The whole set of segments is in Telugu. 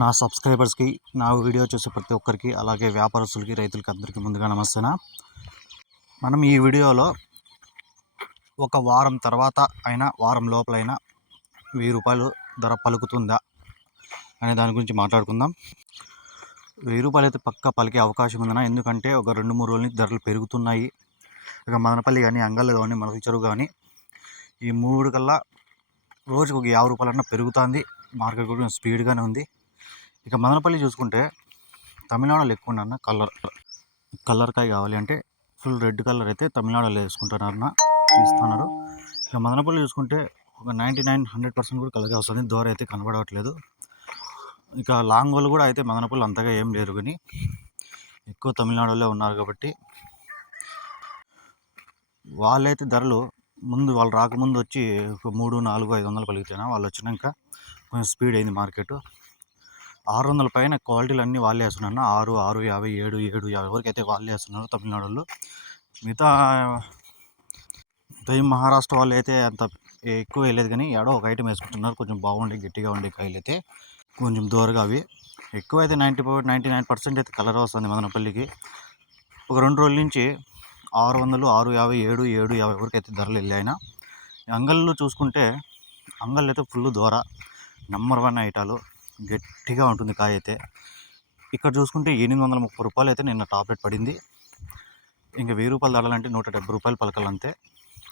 నా సబ్స్క్రైబర్స్కి నా వీడియో చూసే ప్రతి ఒక్కరికి అలాగే వ్యాపారస్తులకి రైతులకి అందరికీ ముందుగా నమస్తేనా? మనం ఈ వీడియోలో ఒక వారం తర్వాత అయినా వారం లోపలైనా వెయ్యి రూపాయలు ధర పలుకుతుందా అనే దాని గురించి మాట్లాడుకుందాం. వెయ్యి రూపాయలు అయితే పక్కా పలికే అవకాశం ఉందనా ఎందుకంటే ఒక రెండు మూడు రోజుల నుంచి ధరలు పెరుగుతున్నాయి. ఇక మదనపల్లి కానీ అంగళ్ళు కానీ మనకి చెరువు కానీ ఈ మూడు కల్లా రోజుకు ఒక యాభై రూపాయలన్నా పెరుగుతుంది. మార్కెట్ కూడా స్పీడ్గానే ఉంది. ఇక మదనపల్లి చూసుకుంటే తమిళనాడులో ఎక్కువ ఉన్న కలర్. కలర్ కాయ కావాలి అంటే ఫుల్ రెడ్ కలర్ అయితే తమిళనాడులో వేసుకుంటున్నారన్న ఇస్తున్నారు ఇక మదనపల్లి చూసుకుంటే ఒక నైంటీ నైన్ హండ్రెడ్ పర్సెంట్ కూడా కలర్ వస్తుంది. దూరం అయితే కనబడవట్లేదు. ఇక లాంగ్ వాళ్ళు కూడా అయితే మదనపల్లి అంతగా ఏం లేరు కానీ ఎక్కువ తమిళనాడులో ఉన్నారు కాబట్టి వాళ్ళైతే ధరలు ముందు వాళ్ళు రాకముందు వచ్చి ఒక మూడు నాలుగు ఐదు వందలు పలికితేనా వాళ్ళు వచ్చినాక కొంచెం స్పీడ్ అయింది మార్కెట్. ఆరు వందల పైన క్వాలిటీలు అన్నీ వాళ్ళే వేస్తున్నారు ఆరు ఆరు యాభై ఏడు ఏడు యాభై వరకు అయితే వాళ్ళే వేస్తున్నారు తమిళనాడు వాళ్ళు మిగతా మిగతా ఈ మహారాష్ట్ర వాళ్ళు అయితే అంత ఎక్కువ వేయలేదు కానీ ఏడో ఒక ఐటమ్ వేసుకుంటున్నారు. కొంచెం బాగుండే గట్టిగా ఉండే కాయలు అయితే కొంచెం దూరగా అవి. ఎక్కువ అయితే నైంటీ నైంటీ నైన్ పర్సెంట్ అయితే కలర్ వస్తుంది మదనపల్లికి. ఒక రెండు రోజుల నుంచి ఆరు వందలు ఆరు యాభై ఏడు ఏడు యాభై వరకు అయితే ధరలు వెళ్ళాయినా. అంగళ్ళు చూసుకుంటే అంగళ్ళు అయితే ఫుల్ దూర. నెంబర్ వన్ ఐటాలు. గట్టిగా ఉంటుంది కాయ అయితే. ఇక్కడ చూసుకుంటే ఎనిమిది వందల ముప్పై రూపాయలు అయితే నిన్న టాప్ రేట్ పడింది. ఇంకా వెయ్యి రూపాయలు దాడాలంటే నూట డెబ్బై రూపాయలు పలకాలంతే.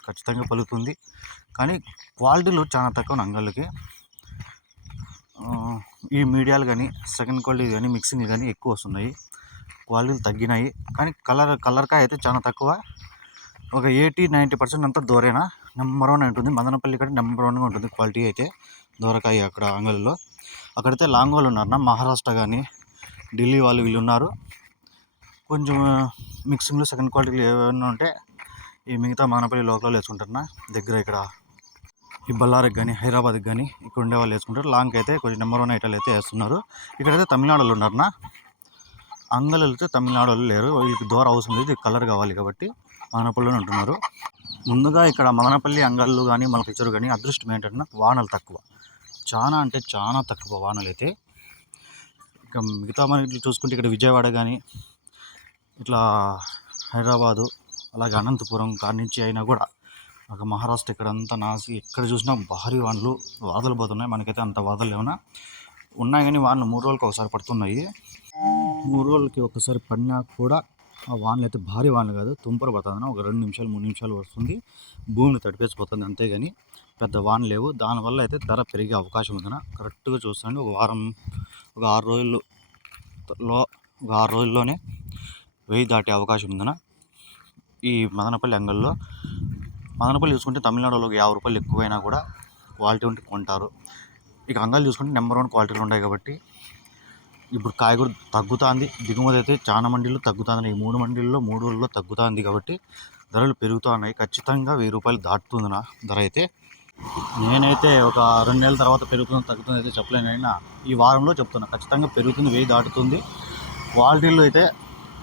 ఖచ్చితంగా పలుకుతుంది. కానీ క్వాలిటీలు చాలా తక్కువ నంగళ్ళకి ఈ మీడియాలు కానీ సెకండ్ క్వాలిటీ కానీ మిక్సింగ్ కానీ ఎక్కువ వస్తున్నాయి. క్వాలిటీలు తగ్గినాయి. కానీ కలర్ కలర్ కాయ అయితే చాలా తక్కువ. ఒక ఎయిటీ నైంటీ పర్సెంట్ అంతా దూరేనా? నెంబర్ వన్ ఉంటుంది మదనపల్లి కంటే నెంబర్ వన్గా ఉంటుంది క్వాలిటీ అయితే. దొరకాయి అక్కడ అంగళ్ళలో. అక్కడైతే లాంగ్ వాళ్ళు ఉన్నారు మహారాష్ట్ర కానీ ఢిల్లీ వాళ్ళు వీళ్ళు ఉన్నారు కొంచెం మిక్సింగ్లో సెకండ్ క్వాలిటీలు ఏమైనా ఉంటే ఈ మిగతా మానపల్లి లోకల్ వేసుకుంటారు దగ్గర ఇక్కడ ఈ బళ్ళారికి కానీ హైదరాబాద్కి కానీ ఇక్కడ ఉండే వాళ్ళు వేసుకుంటారు. లాంగ్ అయితే కొంచెం నెంబర్ వన్ ఐటల్ అయితే వేస్తున్నారు. ఇక్కడైతే తమిళనాడులో ఉన్నారన్నా. అంగలు వెళ్తే తమిళనాడు వాళ్ళు లేరు. వీళ్ళకి దూరం అవసరం లేదు. కలర్ కావాలి కాబట్టి మదనపల్లిలోనే ఉంటున్నారు. ముందుగా ఇక్కడ మదనపల్లి అంగళ్ళు కానీ మనకిచ్చరు కానీ అదృష్టం ఏంటంటే వానలు తక్కువ. చాలా అంటే చాలా తక్కువ వానలు అయితే ఇక మిగతా మనకి చూసుకుంటే ఇక్కడ విజయవాడ కానీ ఇట్లా హైదరాబాదు అలాగే అనంతపురం కాడి నుంచి అయినా కూడా ఒక మహారాష్ట్ర ఇక్కడంతా నాసి ఎక్కడ చూసినా భారీ వానలు వాదలు పోతున్నాయి. మనకైతే అంత వాదలు లేవునా? ఉన్నాయి కానీ వానలు మూడు రోజులకి ఒకసారి పడుతున్నాయి. మూడు రోజులకి ఒకసారి పడినా కూడా ఆ వానలు అయితే భారీ వానలు కాదు తుంపర పడుతుంది ఒక రెండు నిమిషాలు మూడు నిమిషాలు వస్తుంది. భూమిని తడిపేసిపోతుంది అంతేగాని పెద్ద వాన లేవు. దానివల్ల అయితే ధర పెరిగే అవకాశం ఉందన్న. కరెక్ట్గా చూస్తాండి ఒక వారం ఒక ఆరు రోజుల్లో ఒక ఆరు రోజుల్లోనే వెయ్యి దాటే అవకాశం ఉందన్న. ఈ మదనపల్లి అంగల్లో మదనపల్లి చూసుకుంటే తమిళనాడులో యాభై రూపాయలు ఎక్కువైనా కూడా క్వాలిటీ ఉంటే కొంటారు. ఇక అంగాలు చూసుకుంటే నెంబర్ వన్ క్వాలిటీలు ఉంటాయి కాబట్టి ఇప్పుడు కాయ కూడా తగ్గుతుంది. దిగుమతి అయితే చాలా మండీల్లో తగ్గుతుంది. ఈ మూడు మండీల్లో మూడు రోజుల్లో తగ్గుతుంది కాబట్టి ధరలు పెరుగుతూ ఉన్నాయి ఖచ్చితంగా వెయ్యి రూపాయలు దాటుతుంది నా ధర అయితే. నేనైతే ఒక రెండు నెలల తర్వాత పెరుగుతుంది తగ్గుతుంది అయితే చెప్పలేను. అయినా ఈ వారంలో చెప్తున్నా ఖచ్చితంగా పెరుగుతుంది వెయ్యి దాటుతుంది. క్వాలిటీలు అయితే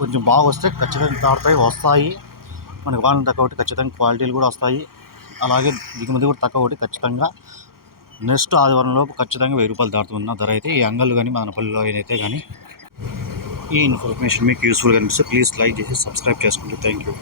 కొంచెం బాగా వస్తే ఖచ్చితంగా దాటుతాయి వస్తాయి. మనకి వారం తక్కువ ఖచ్చితంగా క్వాలిటీలు కూడా వస్తాయి. అలాగే దిగుమతి కూడా తక్కువ ఖచ్చితంగా నెక్స్ట్ ఆదివారంలోపు ఖచ్చితంగా వెయ్యి రూపాయలు దాటుతున్న ధర అయితే ఈ అంగళ్ళు కానీ మదనపల్లిలో అయితే కానీ ఈ ఇన్ఫర్మేషన్ మీకు యూస్ఫుల్గా అనిపిస్తే ప్లీజ్ లైక్ చేసి సబ్స్క్రైబ్ చేసుకోండి థ్యాంక్ యూ.